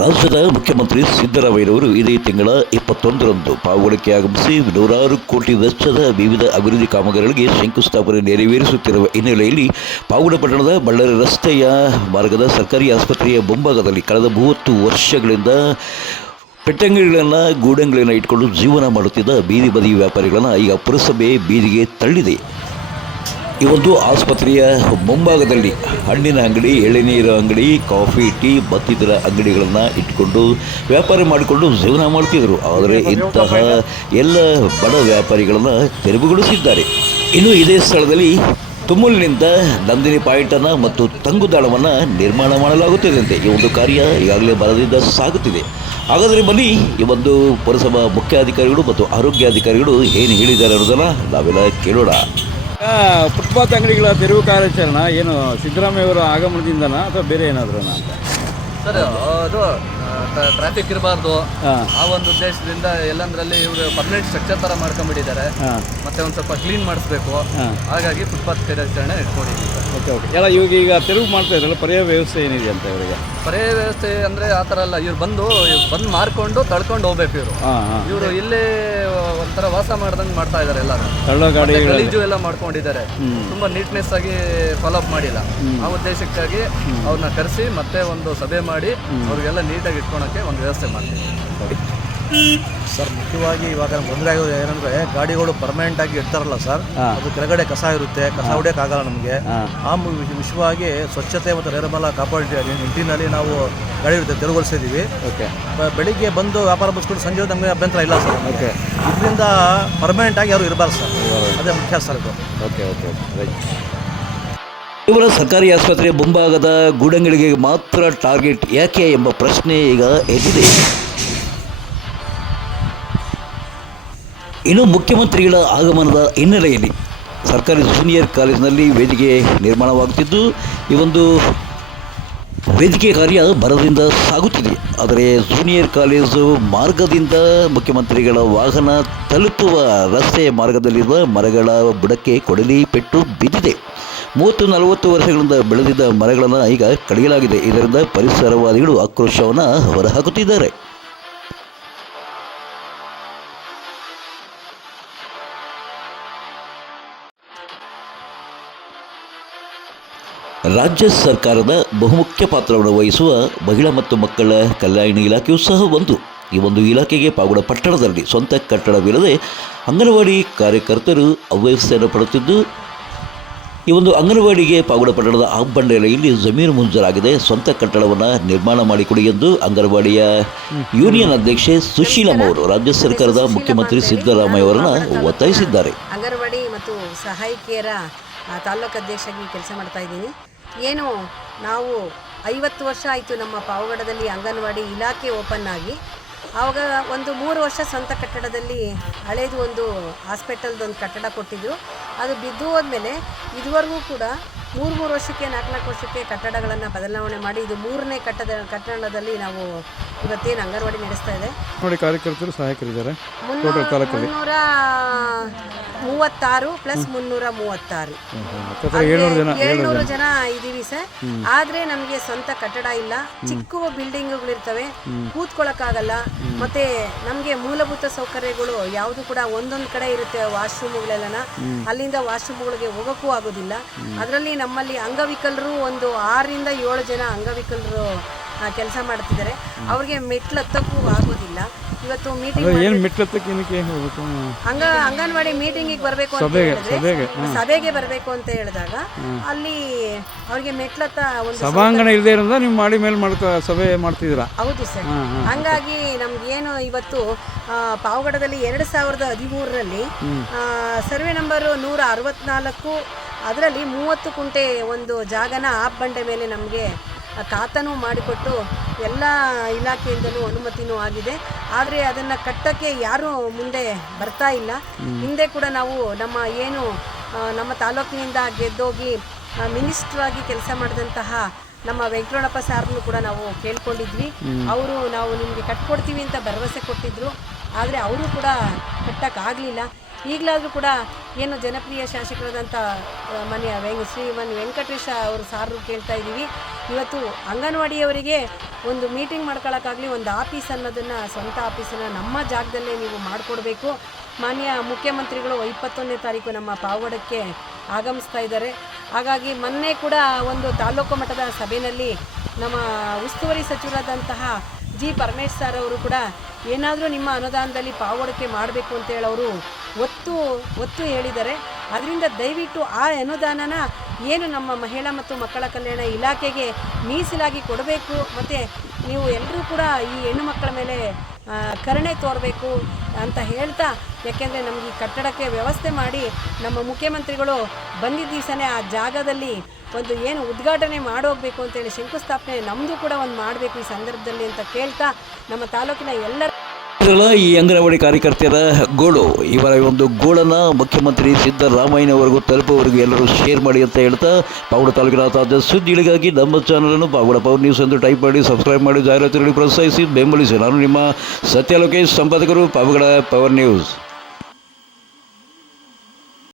ರಾಜ್ಯದ ಮುಖ್ಯಮಂತ್ರಿ ಸಿದ್ದರಾಮಯ್ಯನವರು ಇದೇ ತಿಂಗಳ 21ರಂದು ಪಾವಗಡಕ್ಕೆ ಆಗಮಿಸಿ ನೂರಾರು ಕೋಟಿ ವೆಚ್ಚದ ವಿವಿಧ ಅಭಿವೃದ್ಧಿ ಕಾಮಗಾರಿಗಳಿಗೆ ಶಂಕುಸ್ಥಾಪನೆ ನೆರವೇರಿಸುತ್ತಿರುವ ಹಿನ್ನೆಲೆಯಲ್ಲಿ ಪಾವಗಡ ಪಟ್ಟಣದ ಬಳ್ಳಾರಿ ರಸ್ತೆಯ ಮಾರ್ಗದ ಸರ್ಕಾರಿ ಆಸ್ಪತ್ರೆಯ ಮುಂಭಾಗದಲ್ಲಿ ಕಳೆದ 30 ವರ್ಷಗಳಿಂದ ಪೆಟ್ಟಂಗಡಿಗಳನ್ನು ಗೂಡಂಗಳನ್ನು ಇಟ್ಕೊಂಡು ಜೀವನ ಮಾಡುತ್ತಿದ್ದ ಬೀದಿ ಬದಿ ವ್ಯಾಪಾರಿಗಳನ್ನು ಈಗ ಪುರಸಭೆ ಬೀದಿಗೆ ತಳ್ಳಿದೆ. ಈ ಒಂದು ಆಸ್ಪತ್ರೆಯ ಮುಂಭಾಗದಲ್ಲಿ ಹಣ್ಣಿನ ಅಂಗಡಿ, ಎಳೆನೀರು ಅಂಗಡಿ, ಕಾಫಿ, ಟೀ ಮತ್ತಿತರ ಅಂಗಡಿಗಳನ್ನು ಇಟ್ಕೊಂಡು ವ್ಯಾಪಾರ ಮಾಡಿಕೊಂಡು ಜೀವನ ಮಾಡ್ತಿದ್ದರು. ಆದರೆ ಇಂತಹ ಎಲ್ಲ ಬಡ ವ್ಯಾಪಾರಿಗಳನ್ನು ತೆರವುಗೊಳಿಸಿದ್ದಾರೆ. ಇನ್ನು ಇದೇ ಸ್ಥಳದಲ್ಲಿ ತುಮೂಲಿನಿಂದ ನಂದಿನಿ ಪಾಯಿಂಟನ್ನು ಮತ್ತು ತಂಗುದಾಳವನ್ನು ನಿರ್ಮಾಣ ಮಾಡಲಾಗುತ್ತಿದೆ. ಈ ಒಂದು ಕಾರ್ಯ ಈಗಾಗಲೇ ಬರದಿಂದ ಸಾಗುತ್ತಿದೆ. ಹಾಗಾದರೆ ಬನ್ನಿ, ಈ ಒಂದು ಪುರಸಭಾ ಮುಖ್ಯಾಧಿಕಾರಿಗಳು ಮತ್ತು ಆರೋಗ್ಯಾಧಿಕಾರಿಗಳು ಏನು ಹೇಳಿದ್ದಾರೆ ಅನ್ನೋದನ್ನು ನಾವೆಲ್ಲ ಕೇಳೋಣ. ಫುಟ್ಪಾತ್ ಅಂಗಡಿಗಳ ತೆರವು ಕಾರ್ಯಾಚರಣೆ ಏನು ಸಿದ್ದರಾಮಯ್ಯವರ ಆಗಮನದಿಂದನಾ ಅಥವಾ ಬೇರೆ ಏನಾದರೂ ಅಂತ ಸರ್? ಅದು ಟ್ರಾಫಿಕ್ ಇರಬಾರ್ದು ಆ ಒಂದು ಉದ್ದೇಶದಿಂದ ಎಲ್ಲಂದ್ರಲ್ಲಿ ಇವರು ಪರ್ಮನೆಂಟ್ ಸ್ಟ್ರಕ್ಚರ್ ಥರ ಮಾಡ್ಕೊಂಡ್ಬಿಟ್ಟಿದ್ದಾರೆ. ಮತ್ತೆ ಒಂದು ಸ್ವಲ್ಪ ಕ್ಲೀನ್ ಮಾಡಿಸ್ಬೇಕು. ಹಾಗಾಗಿ ಫುಟ್ಪಾತ್ ಕಾರ್ಯಾಚರಣೆ ಇಟ್ಕೊಂಡಿದ್ದೀವಿ ಸರ್. ಓಕೆ. ಎಲ್ಲ ಈಗ ತೆರವು ಮಾಡ್ತಾ ಇದ್ರಲ್ಲ, ಪರ್ಯಾಯ ವ್ಯವಸ್ಥೆ ಏನಿದೆ ಅಂತ ಇವರಿಗೆ? ಪರ್ಯಾಯ ವ್ಯವಸ್ಥೆ ಅಂದರೆ ಆ ಥರ ಅಲ್ಲ, ಇವ್ರು ಬಂದು ಮಾರ್ಕೊಂಡು ತಳ್ಕೊಂಡು ಹೋಗ್ಬೇಕು. ಇವರು ಇಲ್ಲೇ ಒಂಥರ ವಾಸ ಮಾಡ್ದಂಗೆ ಮಾಡ್ತಾ ಇದ್ದಾರೆ. ಎಲ್ಲರೂ ಗಲೀಜು ಎಲ್ಲ ಮಾಡ್ಕೊಂಡಿದ್ದಾರೆ. ತುಂಬಾ ನೀಟ್ನೆಸ್ ಆಗಿ ಫಾಲೋ ಅಪ್ ಮಾಡಿಲ್ಲ. ಆ ಉದ್ದೇಶಕ್ಕಾಗಿ ಅವ್ರನ್ನ ಕರೆಸಿ ಮತ್ತೆ ಒಂದು ಸಭೆ ಮಾಡಿ ಅವ್ರಿಗೆಲ್ಲ ನೀಟಾಗಿ ಇಟ್ಕೊಳಕ್ಕೆ ಒಂದು ವ್ಯವಸ್ಥೆ ಮಾಡ್ತೀವಿ ಸರ್. ಮುಖ್ಯವಾಗಿ ಇವಾಗ ನಮ್ಗೆ ತೊಂದರೆ ಆಗೋದು ಏನಂದ್ರೆ, ಗಾಡಿಗಳು ಪರ್ಮನೆಂಟ್ ಆಗಿ ಇಡ್ತಾರಲ್ಲ ಸರ್, ಅದು ಕೆಳಗಡೆ ಕಸ ಇರುತ್ತೆ, ಕಸ ಹೊಡಿಯೋಕ್ಕಾಗಲ್ಲ ನಮಗೆ. ಆ ವಿಷಯವಾಗಿ ಸ್ವಚ್ಛತೆ ಮತ್ತು ನೈರ್ಮಲ್ಯ ಕಾಪಾಡಿ ನಿಟ್ಟಿನಲ್ಲಿ ನಾವು ಗಾಡಿ ತೆರವುಗೊಳಿಸಿದ್ದೀವಿ. ಓಕೆ. ಬೆಳಿಗ್ಗೆ ಬಂದು ವ್ಯಾಪಾರ ಮುಗಿಸ್ಕೊಂಡು ಸಂಜೆ ನಮಗೆ ಅಭ್ಯಂತರ ಇಲ್ಲ ಸರ್. ಓಕೆ. ಇದರಿಂದ ಪರ್ಮನೆಂಟ್ ಆಗಿ ಯಾರು ಇರಬಾರ್ದು ಸರ್, ಅದೇ ಮುಖ್ಯ ಸರ್ ಇದು. Okay okay right. ಕೇವಲ ಸರ್ಕಾರಿ ಆಸ್ಪತ್ರೆಯ ಮುಂಭಾಗದ ಗೂಡಂಗಳಿಗೆ ಮಾತ್ರ ಟಾರ್ಗೆಟ್ ಯಾಕೆ ಎಂಬ ಪ್ರಶ್ನೆ ಈಗ ಎದ್ದಿದೆ. ಇನ್ನು ಮುಖ್ಯಮಂತ್ರಿಗಳ ಆಗಮನದ ಹಿನ್ನೆಲೆಯಲ್ಲಿ ಸರ್ಕಾರಿ ಜೂನಿಯರ್ ಕಾಲೇಜಿನಲ್ಲಿ ವೇದಿಕೆ ನಿರ್ಮಾಣವಾಗುತ್ತಿದ್ದು, ಈ ಒಂದು ವೇದಿಕೆ ಕಾರ್ಯ ಭರದಿಂದ ಸಾಗುತ್ತಿದೆ. ಆದರೆ ಜೂನಿಯರ್ ಕಾಲೇಜು ಮಾರ್ಗದಿಂದ ಮುಖ್ಯಮಂತ್ರಿಗಳ ವಾಹನ ತಲುಪುವ ರಸ್ತೆಯ ಮಾರ್ಗದಲ್ಲಿರುವ ಮರಗಳ ಬುಡಕ್ಕೆ ಕೊಡಲಿ ಪೆಟ್ಟು ಬಿದ್ದಿದೆ. 30-40 ವರ್ಷಗಳಿಂದ ಬೆಳೆದಿದ್ದ ಮರಗಳನ್ನು ಈಗ ಕಡಿಯಲಾಗಿದೆ. ಇದರಿಂದ ಪರಿಸರವಾದಿಗಳು ಆಕ್ರೋಶವನ್ನು ಹೊರಹಾಕುತ್ತಿದ್ದಾರೆ. ರಾಜ್ಯ ಸರ್ಕಾರದ ಬಹುಮುಖ್ಯ ಪಾತ್ರವನ್ನು ವಹಿಸುವ ಮಹಿಳಾ ಮತ್ತು ಮಕ್ಕಳ ಕಲ್ಯಾಣ ಇಲಾಖೆಯೂ ಸಹ ಒಂದು. ಈ ಒಂದು ಇಲಾಖೆಗೆ ಪಾವಗಡ ಪಟ್ಟಣದಲ್ಲಿ ಸ್ವಂತ ಕಟ್ಟಡವಿಲ್ಲದೆ ಅಂಗನವಾಡಿ ಕಾರ್ಯಕರ್ತರು ಅವ್ಯವಸ್ಥೆಯನ್ನು ಪಡುತ್ತಿದ್ದು, ಈ ಒಂದು ಅಂಗನವಾಡಿಗೆ ಪಾವಗಡ ಪಟ್ಟಣದ ಆಬ್ಬಂಡೆಯಲ್ಲಿ ಜಮೀನು ಮಂಜೂರಾಗಿದೆ. ಸ್ವಂತ ಕಟ್ಟಡವನ್ನು ನಿರ್ಮಾಣ ಮಾಡಿಕೊಡಿ ಎಂದು ಅಂಗನವಾಡಿಯ ಯೂನಿಯನ್ ಅಧ್ಯಕ್ಷೆ ಸುಶೀಲಮ್ಮ ಅವರು ರಾಜ್ಯ ಸರ್ಕಾರದ ಮುಖ್ಯಮಂತ್ರಿ ಸಿದ್ದರಾಮಯ್ಯ ಅವರನ್ನು ಒತ್ತಾಯಿಸಿದ್ದಾರೆ. ಅಂಗನವಾಡಿ ಮತ್ತು ಸಹಾಯಕಿಯರ ತಾಲೂಕು ಅಧ್ಯಕ್ಷರಾಗಿ ಕೆಲಸ ಮಾಡ್ತಾ ಇದ್ದೀನಿ. ಏನು ನಾವು 50 ವರ್ಷ ಆಯಿತು ನಮ್ಮ ಪಾವಗಡದಲ್ಲಿ ಅಂಗನವಾಡಿ ಇಲಾಖೆ ಓಪನ್ ಆಗಿ. ಆವಾಗ ಒಂದು 3 ವರ್ಷ ಸ್ವಂತ ಕಟ್ಟಡದಲ್ಲಿ ಹಳೇದು ಒಂದು ಹಾಸ್ಪಿಟಲ್ದೊಂದು ಕಟ್ಟಡ ಕೊಟ್ಟಿದ್ದರು. ಅದು ಬಿದ್ದು ಹೋದ್ಮೇಲೆ ಇದುವರೆಗೂ ಕೂಡ 3 ವರ್ಷಕ್ಕೆ 4 ವರ್ಷಕ್ಕೆ ಕಟ್ಟಡಗಳನ್ನು ಬದಲಾವಣೆ ಮಾಡಿ ಇದು 3ನೇ ಕಟ್ಟಡದಲ್ಲಿ ನಾವು ಇವತ್ತೇನು ಅಂಗನವಾಡಿ ನಡೆಸ್ತಾ ಇದೆ. ನೋಡಿ, ಕಾರ್ಯಕರ್ತರು ಸಹಾಯಕರಿದ್ದಾರೆ. 336 ಪ್ಲಸ್ 336 700 ಜನ ಇದ್ದೀವಿ ಸರ್. ಆದರೆ ನಮಗೆ ಸ್ವಂತ ಕಟ್ಟಡ ಇಲ್ಲ, ಚಿಕ್ಕ ಬಿಲ್ಡಿಂಗ್ಗಳಿರ್ತವೆ, ಕೂತ್ಕೊಳ್ಳೋಕ್ಕಾಗಲ್ಲ. ಮತ್ತು ನಮಗೆ ಮೂಲಭೂತ ಸೌಕರ್ಯಗಳು ಯಾವುದು ಕೂಡ ಒಂದೊಂದು ಕಡೆ ಇರುತ್ತೆ. ವಾಶ್ರೂಮ್ಗಳೆಲ್ಲ ಅಲ್ಲಿಂದ ವಾಶ್ರೂಮ್ಗಳಿಗೆ ಹೋಗೋಕ್ಕೂ ಆಗೋದಿಲ್ಲ. ಅದರಲ್ಲಿ ನಮ್ಮಲ್ಲಿ ಅಂಗವಿಕಲರು ಒಂದು 6ರಿಂದ 7 ಜನ ಅಂಗವಿಕಲರು ಕೆಲಸ ಮಾಡ್ತಿದ್ದಾರೆ. ಅವ್ರಿಗೆ ಮೆಟ್ಲು ಹತ್ತಕ್ಕೂ ಆಗೋದಿಲ್ಲ. ಇವತ್ತು ಮೀಟಿಂಗ್ ಅಂಗನವಾಡಿ ಮೀಟಿಂಗಿಗೆ ಬರಬೇಕು ಅಂತ ಹೇಳಿದ್ರೆ, ಸಭೆಗೆ ಬರಬೇಕು ಅಂತ ಹೇಳಿದಾಗ ಅಲ್ಲಿ ಅವ್ರಿಗೆ ಮೆಟ್ಲತ್ತ ಒಂದು ಸಭಾಂಗಣ ಇಲ್ಲದೆ ಇರೋದ್ರಿಂದ ನೀವು ಮಾಡಿ ಮೇಲೆ ಸಭೆ ಮಾಡ್ತಿದ್ದೀರಾ? ಹೌದು ಸರ್. ಹಂಗಾಗಿ ನಮ್ಗೇನು ಇವತ್ತು ಪಾವಗಡದಲ್ಲಿ 2013ರಲ್ಲಿ ಸರ್ವೆ ನಂಬರ್ 164 ಅದರಲ್ಲಿ 30 ಕುಂಟೆ ಒಂದು ಜಾಗನ ಆಪ್ ಬಂಡೆ ಮೇಲೆ ನಮಗೆ ಖಾತನೂ ಮಾಡಿಕೊಟ್ಟು ಎಲ್ಲ ಇಲಾಖೆಯಿಂದಲೂ ಅನುಮತಿನೂ ಆಗಿದೆ. ಆದರೆ ಅದನ್ನು ಕಟ್ಟೋಕ್ಕೆ ಯಾರೂ ಮುಂದೆ ಬರ್ತಾ ಇಲ್ಲ. ಹಿಂದೆ ಕೂಡ ನಾವು ನಮ್ಮ ತಾಲೂಕಿನಿಂದ ಗೆದ್ದೋಗಿ ಮಿನಿಸ್ಟ್ರಾಗಿ ಕೆಲಸ ಮಾಡಿದಂತಹ ನಮ್ಮ ವೆಂಕಟರಮಣಪ್ಪ ಸಾರ್ನು ಕೂಡ ನಾವು ಕೇಳ್ಕೊಂಡಿದ್ವಿ. ಅವರು ನಾವು ನಿಮಗೆ ಕಟ್ಕೊಡ್ತೀವಿ ಅಂತ ಭರವಸೆ ಕೊಟ್ಟಿದ್ದರು. ಆದರೆ ಅವರು ಕೂಡ ಕಟ್ಟೋಕ್ಕಾಗಲಿಲ್ಲ. ಈಗಲಾದರೂ ಕೂಡ ಏನು ಜನಪ್ರಿಯ ಶಾಸಕರಾದಂಥ ಮಾನ್ಯ ಶ್ರೀಮನ್ ವೆಂಕಟೇಶ ಅವರು ಸಾರು ಕೇಳ್ತಾ ಇದ್ದೀವಿ, ಇವತ್ತು ಅಂಗನವಾಡಿಯವರಿಗೆ ಒಂದು ಮೀಟಿಂಗ್ ಮಾಡ್ಕೊಳ್ಳೋಕ್ಕಾಗಲಿ ಒಂದು ಆಫೀಸ್ ಅನ್ನೋದನ್ನು, ಸ್ವಂತ ಆಫೀಸನ್ನು ನಮ್ಮ ಜಾಗದಲ್ಲೇ ನೀವು ಮಾಡಿಕೊಡ್ಬೇಕು. ಮಾನ್ಯ ಮುಖ್ಯಮಂತ್ರಿಗಳು 21ನೇ ತಾರೀಕು ನಮ್ಮ ಪಾವಗಡಕ್ಕೆ ಆಗಮಿಸ್ತಾ ಇದ್ದಾರೆ. ಹಾಗಾಗಿ ಮೊನ್ನೆ ಕೂಡ ಒಂದು ತಾಲೂಕು ಮಟ್ಟದ ಸಭೆಯಲ್ಲಿ ನಮ್ಮ ಉಸ್ತುವಾರಿ ಸಚಿವರಾದಂತಹ ಜಿ ಪರಮೇಶ್ ಸರ್ ಅವರು ಕೂಡ ಏನಾದರೂ ನಿಮ್ಮ ಅನುದಾನದಲ್ಲಿ ಪಾವಗಡಕ್ಕೆ ಮಾಡಬೇಕು ಅಂತೇಳಿ ಅವರು ಒತ್ತು ಹೇಳಿದ್ದಾರೆ. ಅದರಿಂದ ದಯವಿಟ್ಟು ಆ ಅನುದಾನನ ಏನು ನಮ್ಮ ಮಹಿಳಾ ಮತ್ತು ಮಕ್ಕಳ ಕಲ್ಯಾಣ ಇಲಾಖೆಗೆ ಮೀಸಲಾಗಿ ಕೊಡಬೇಕು. ಮತ್ತು ನೀವು ಎಲ್ಲರೂ ಕೂಡ ಈ ಹೆಣ್ಣು ಮಕ್ಕಳ ಮೇಲೆ ಕರುಣೆ ತೋರಬೇಕು ಅಂತ ಹೇಳ್ತಾ, ಯಾಕೆಂದರೆ ನಮಗೆ ಈ ಕಟ್ಟಡಕ್ಕೆ ವ್ಯವಸ್ಥೆ ಮಾಡಿ ನಮ್ಮ ಮುಖ್ಯಮಂತ್ರಿಗಳು ಬಂದಿದ್ದ ದಿವಸನೇ ಆ ಜಾಗದಲ್ಲಿ ಒಂದು ಏನು ಉದ್ಘಾಟನೆ ಮಾಡೋಗಬೇಕು ಅಂತೇಳಿ ಶಂಕುಸ್ಥಾಪನೆ ನಮ್ಮದು ಕೂಡ ಒಂದು ಮಾಡಬೇಕು ಈ ಸಂದರ್ಭದಲ್ಲಿ ಅಂತ ಕೇಳ್ತಾ, ನಮ್ಮ ತಾಲೂಕಿನ ಎಲ್ಲರ ಈ ಅಂಗನವಾಡಿ ಕಾರ್ಯಕರ್ತೆಯರ ಗೋಳು, ಇವರ ಒಂದು ಗೋಳನ್ನು ಮುಖ್ಯಮಂತ್ರಿ ಸಿದ್ದರಾಮಯ್ಯನವರೆಗೂ ತಲುಪುವವರೆಗೂ ಎಲ್ಲರೂ ಶೇರ್ ಮಾಡಿ ಅಂತ ಹೇಳ್ತಾ, ಪಾವಗಡ ತಾಲೂಕಿನ ತಾಜಾ ಸುದ್ದಿಗಳಿಗಾಗಿ ನಮ್ಮ ಚಾನಲನ್ನು ಪಾವಗಡ ಪವರ್ ನ್ಯೂಸ್ ಎಂದು ಟೈಪ್ ಮಾಡಿ, ಸಬ್ಸ್ಕ್ರೈಬ್ ಮಾಡಿ, ಜಾಹೀರಾತುಗಳಿಗೆ ಪ್ರೋತ್ಸಾಹಿಸಿ ಬೆಂಬಲಿಸಿ. ನಾನು ನಿಮ್ಮ ಸತ್ಯ ಲೋಕೇಶ್, ಸಂಪಾದಕರು, ಪಾವಗಡ ಪವರ್ ನ್ಯೂಸ್.